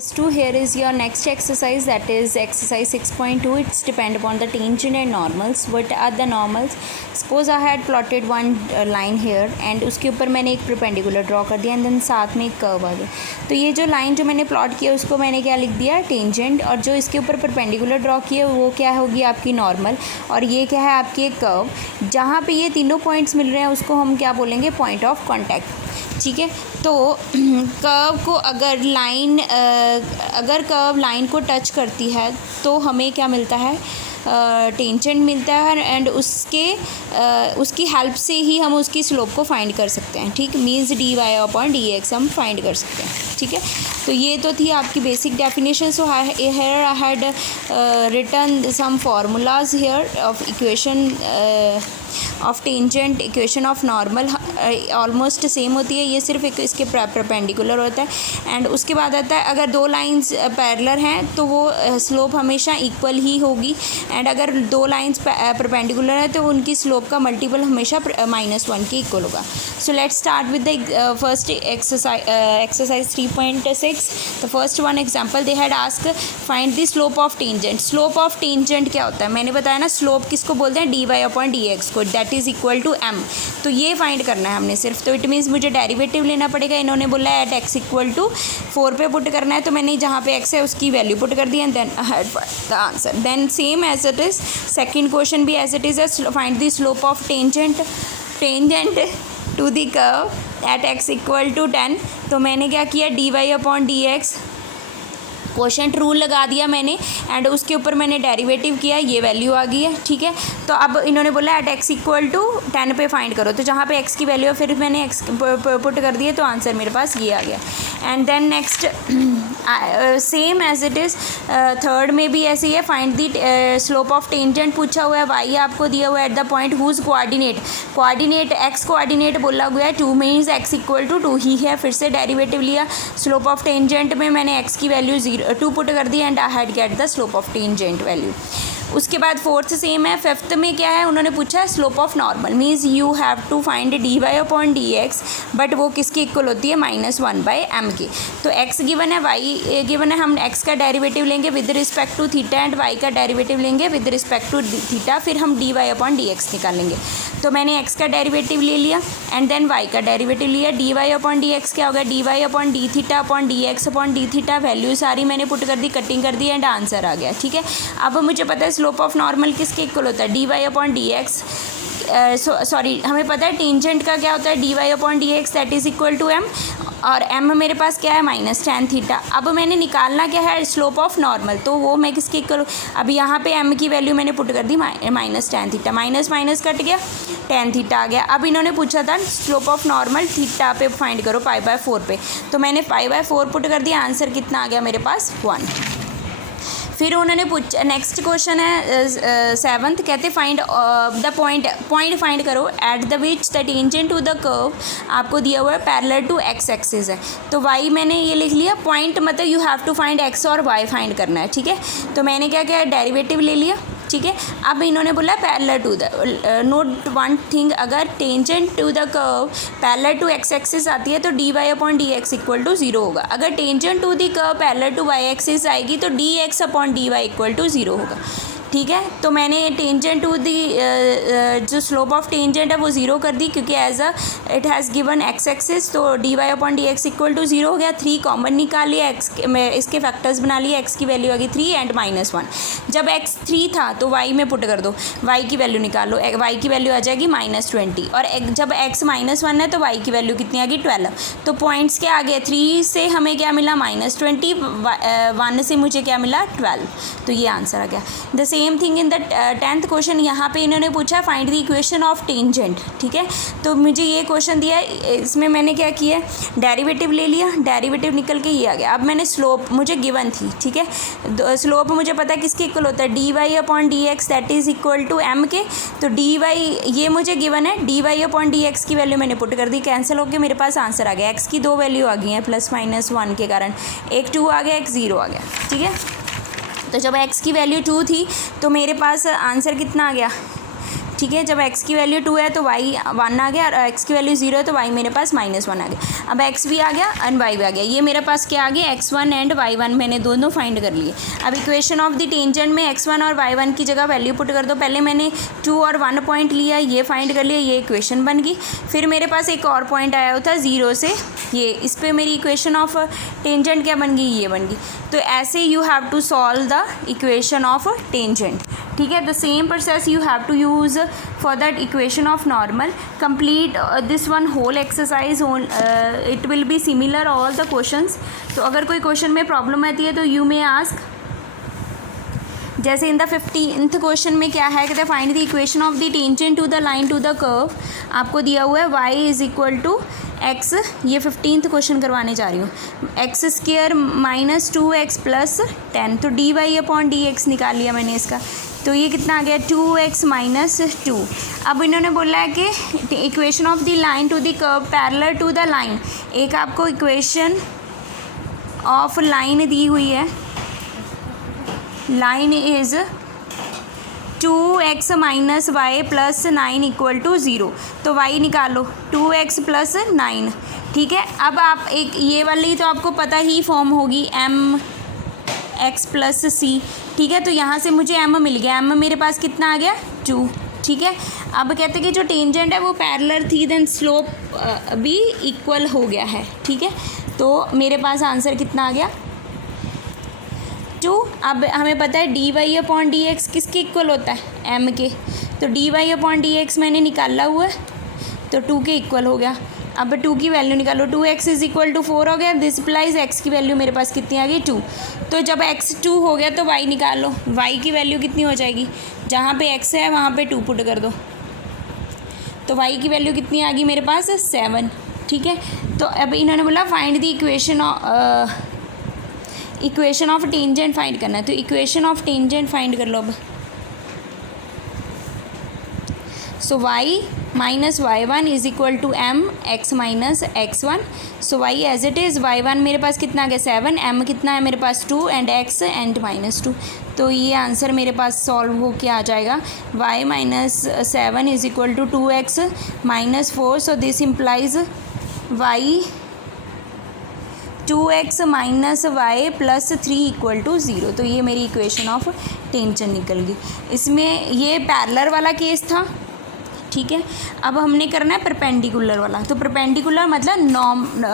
2 here is your next exercise, that is exercise 6.2. It's depend upon the tangent and normals. What are the normals? Suppose I had plotted one line here and उसके ऊपर मैंने एक perpendicular draw कर दिया and then साथ में एक curve आ गया. तो ये जो line जो मैंने plot किया उसको मैंने क्या लिख दिया, tangent, और जो इसके ऊपर perpendicular draw किया वो क्या होगी आपकी normal, और ये क्या है आपकी एक curve. जहाँ पे ये तीनों points मिल रहे हैं उसको हम क्या बोलेंगे, point of contact. ठीक है, तो कर्व को अगर कर्व लाइन को टच करती है तो हमें क्या मिलता है, टेंजेंट मिलता है, एंड उसकी हेल्प से ही हम उसकी स्लोप को फाइंड कर सकते हैं. ठीक, मीन्स dy/dx हम फाइंड कर सकते हैं. ठीक है, तो ये तो थी आपकी basic definition. So here I had written some formulas here of equation of tangent, equation of normal almost same होती है, ये सिर्फ एक इसके परपेंडिकुलर होता है. एंड उसके बाद आता है अगर दो लाइंस पैरेलल हैं तो वो स्लोप हमेशा इक्वल ही होगी, एंड अगर दो लाइंस परपेंडिकुलर है तो उनकी स्लोप का मल्टीपल हमेशा -1 के इक्वल होगा. So let's start with the first exercise 3.6. The first one example they had ask find the slope of tangent. Slope of tangent क्या होता है, मैंने बताया ना, स्लोप किसको बोलते हैं, dy/dx को, that is equal to m. तो ये फाइंड करना है हमने सिर्फ. तो इट मीन्स मुझे डेरिवेटिव लेना पड़ेगा. इन्होंने बोला एट x इक्वल टू 4 पे पुट करना है, तो मैंने जहाँ पे x है उसकी वैल्यू पुट कर दी and then I had the answer. Then same as it is second question भी as it is, find the slope of tangent to the curve at x equal to 10. तो मैंने क्या किया, dy/dx quotient rule लगा दिया मैंने, and उसके ऊपर मैंने डेरिवेटिव किया, ये वैल्यू आ गई है. ठीक है, तो अब इन्होंने बोला एट x इक्वल टू 10 पे फाइंड करो, तो जहाँ पे x की वैल्यू है फिर मैंने x पुट कर दिए, तो आंसर मेरे पास ये आ गया. And then next same as it is third में भी ऐसे ही है, find the slope of tangent पूछा हुआ है, y आपको दिया हुआ है at the point whose coordinate x coordinate बोला हुआ है 2 मीन्स x इक्वल टू 2 ही है. फिर से डेरिवेटिव लिया, स्लोप ऑफ टेंजेंट में मैंने x की वैल्यू 2 पुट कर दी and I had get the slope of tangent value. उसके बाद फोर्थ सेम है. फिफ्थ में क्या है, उन्होंने पूछा है slope of normal, means you have to find dy/dx, but वो किसकी इक्वल होती है, -1/m की. तो x गिवन है, y गिवन है, हम x का डेरिवेटिव लेंगे with respect to theta and y का डेरिवेटिव लेंगे विद रिस्पेक्ट टू थीटा, फिर हम dy/dx निकालेंगे. तो मैंने x का डेरिवेटिव ले लिया एंड देन y का डेरिवेटिव लिया. dy/dx क्या होगा, dy/dθ/dx/dθ, वैल्यू सारी मैंने पुट कर दी, कटिंग कर दी एंड आंसर आ गया. ठीक है, अब मुझे पता है स्लोप ऑफ नॉर्मल किसके इक्वल होता है, dy/dx. सॉरी, हमें पता है टेंजेंट का क्या होता है, dy/dx that is equal to m, और m मेरे पास क्या है, -tan थीटा. अब मैंने निकालना क्या है, स्लोप ऑफ नॉर्मल, तो वो मैं किसके इक्वल, अब यहाँ पे m की वैल्यू मैंने पुट कर दी -tan थीटा, माइनस कट गया, tan थीटा आ गया. अब इन्होंने पूछा था स्लोप ऑफ नॉर्मल थीटा पे फाइंड करो, π/4 पे, तो मैंने π/4 पुट कर दिया, आंसर कितना आ गया मेरे पास, 1. फिर उन्होंने पूछा, नेक्स्ट क्वेश्चन है 7th, कहते फाइंड द पॉइंट फाइंड करो at the which the tangent to the curve आपको दिया हुआ है पैरेलल टू x एक्सिस है. तो y मैंने ये लिख लिया, पॉइंट मतलब you have to find x और y फाइंड करना है. ठीक है, तो मैंने क्या किया, डेरिवेटिव ले लिया. ठीक है, अब इन्होंने बोला parallel to the, note one thing, अगर tangent to the curve parallel to x axis आती है तो dy/dx इक्वल टू 0 होगा. अगर tangent to the curve parallel to y axis आएगी तो dx/dy इक्वल टू 0 होगा. ठीक है, तो मैंने टेंजेंट टू दी जो स्लोप ऑफ टेंजेंट है वो 0 कर दी, क्योंकि as a it has given x axis, तो dy/dx इक्वल टू 0 हो गया. 3 कॉमन निकाल लिया, x में इसके फैक्टर्स बना लिए, x की वैल्यू आ गई 3 एंड -1. जब x 3 था तो y में पुट कर दो, y की वैल्यू निकाल लो, y की वैल्यू आ जाएगी -20, और जब x -1 है तो y की वैल्यू कितनी आ गई, 12. तो पॉइंट्स क्या आ गए, 3 से हमें क्या मिला, -20, 1 से मुझे क्या मिला, 12. तो ये आंसर आ गया. The same thing in the 10th question, यहाँ पे इन्होंने पूछा find the equation of tangent. ठीक है, तो मुझे ये क्वेश्चन दिया, इसमें मैंने क्या किया, डेरिवेटिव ले लिया, डेरिवेटिव निकल के ये आ गया. अब मैंने स्लोप मुझे गिवन थी. ठीक है, स्लोप मुझे पता है किसके इक्वल होता है, dy/dx that is equal to m के. तो dy ये मुझे गिवन है, dy/dx की वैल्यू मैंने पुट कर दी, कैंसिल होकर मेरे पास आंसर आ गया. x की 2 वैल्यू आ गई हैं +-1 के कारण, एक 2 आ गया, एक 0 आ गया. ठीक है, तो जब x की वैल्यू 2 थी तो मेरे पास आंसर कितना आ गया, ठीक है। जब x की वैल्यू 2 है तो y 1 आ गया, और x की वैल्यू 0 है तो y मेरे पास -1 आ गया। अब x भी आ गया एंड y भी आ गया। ये मेरे पास क्या आ गया, x1 एंड y1 मैंने दोनों फाइंड कर लिए। अब इक्वेशन ऑफ द टेंजेंट में x1 और y1 की जगह वैल्यू पुट कर दो। पहले मैंने 2 और 1 पॉइंट लिया, ये फाइंड कर लिया, ये इक्वेशन बन गई। फिर मेरे पास एक और पॉइंट आया होता 0 से ये, इस पर मेरी इक्वेशन ऑफ टेंजेंट क्या बन गई, ये बन गई। तो ऐसे you have to solve the equation of tangent, ठीक है। The same process you have to use for that equation of normal. Complete this one whole exercise, it will be similar all the questions. तो अगर कोई question में problem आती है तो you may ask, जैसे इन द 15th क्वेश्चन में क्या है, कहते हैं find the equation of the tangent to the line to the curve. आपको दिया हुआ है y is equal to x, ये 15th क्वेश्चन करवाने जा रही हूँ। x square minus 2x plus 10, तो dy अपॉन dx निकाल लिया मैंने इसका। तो ये कितना आ गया, 2x माइनस 2। अब इन्होंने बोला है कि equation of the line to the curve parallel to the line. एक आपको इक्वेशन ऑफ लाइन दी हुई है, line is 2x minus y plus 9 equal to 0। तो y निकालो 2x प्लस 9, ठीक है। अब आप एक ये वाली तो आपको पता ही फॉर्म होगी mx प्लस c, ठीक है। तो यहाँ से मुझे m मिल गया, m मेरे पास कितना आ गया 2, ठीक है। अब कहते हैं कि जो टेंजेंट है वो पैरेलल थी, देन स्लोप भी इक्वल हो गया है, ठीक है। तो मेरे पास आंसर कितना आ गया 2। अब हमें पता है dy अपॉन dx किसके इक्वल होता है, m के। तो dy अपॉन dx मैंने निकाला हुआ है, तो 2 के इक्वल हो गया। अब 2 की वैल्यू निकालो, 2x इज इक्वल टू 4 हो गया। दिस इम्प्लाइज x की वैल्यू मेरे पास कितनी आ गई 2। तो जब x 2 हो गया तो y निकालो, y की वैल्यू कितनी हो जाएगी, जहाँ पे x है वहाँ पे 2 पुट कर दो। तो y की वैल्यू कितनी आ गई मेरे पास 7, ठीक है। तो अब इन्होंने बोला find the equation of tangent find करना है। तो इक्वेशन ऑफ टेंजेंट फाइंड कर लो अब। So y minus y1 is equal to m x minus x1। So y as it is, y1 मेरे पास कितना आ गया 7, m कितना है मेरे पास 2 एंड x एंड माइनस 2। तो ये आंसर मेरे पास सॉल्व हो के आ जाएगा, y minus 7 is equal to 2x minus 4। So this implies y 2x minus y plus 3 equal to 0। तो ये मेरी इक्वेशन ऑफ टेंजेंट निकल गई। इसमें ये पैरेलल वाला केस था, ठीक है। अब हमने करना है परपेंडिकुलर वाला। तो परपेंडिकुलर मतलब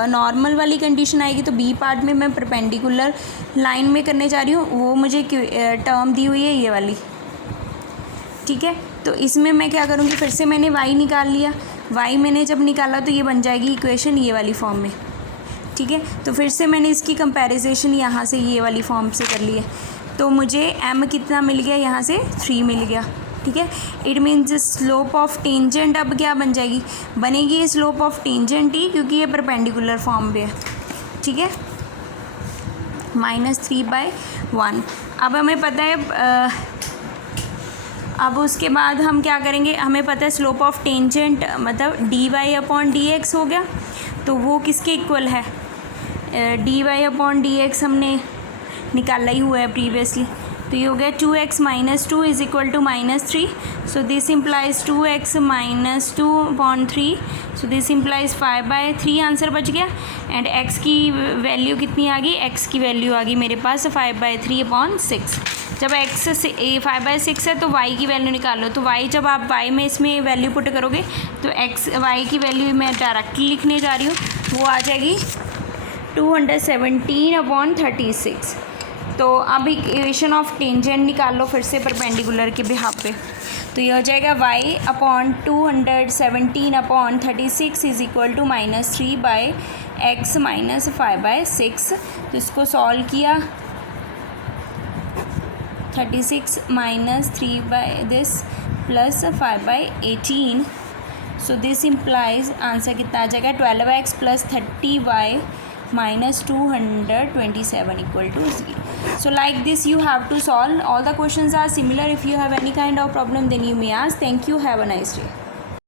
नॉर्मल वाली कंडीशन आएगी, तो बी पार्ट में मैं परपेंडिकुलर लाइन में करने जा रही हूँ। वो मुझे टर्म दी हुई है ये वाली, ठीक है। तो इसमें मैं क्या करूँगी, फिर से मैंने y निकाल लिया, y मैंने जब निकाला तो ये बन जाएगी इक्वेशन ये वाली फॉर्म में, ठीक है। तो फिर से मैंने इसकी कंपैरिजेशन यहाँ से ये वाली फॉर्म से कर ली है। तो मुझे m कितना मिल गया, यहाँ से 3 मिल गया, ठीक है। It means slope of tangent अब क्या बन जाएगी, बनेगी स्लोप ऑफ टेंजेंट ही, क्योंकि ये परपेंडिकुलर फॉर्म पे है, ठीक है। -3/1। अब हमें पता है, अब उसके बाद हम क्या करेंगे, हमें पता है स्लोप ऑफ टेंजेंट मतलब dy अपॉन dx हो गया। तो वो किसके इक्वल है, dy अपॉन dx हमने निकाला ही हुआ है प्रीवियसली। तो ये हो गया 2x minus 2 is equal to -3। So this implies 2x minus 2 upon 3। So this implies 5/3 answer बच गया। एंड x की वैल्यू कितनी आ गई, x की वैल्यू आ गई मेरे पास 5/3 अपॉन 6। जब x 5/6 है तो y की वैल्यू निकालो। तो y जब आप y में इसमें वैल्यू पुट करोगे तो y की वैल्यू मैं डायरेक्टली लिखने जा रही हूँ, वो आ जाएगी 217 अपॉन 36। तो अब इक्वेशन ऑफ टेंजेंट निकाल लो फिर से परपेंडिकुलर के बिहाफ पे। तो ये हो जाएगा y upon 217 upon 36 is equal to -3/x minus 5/6। तो इसको सॉल्व किया, 36 minus 3/this plus 5/18। So this implies answer कितना आ जाएगा 12x plus 30y minus 227 equal to 0. So like this you have to solve. All the questions are similar. If you have any kind of problem then you may ask. Thank you. Have a nice day.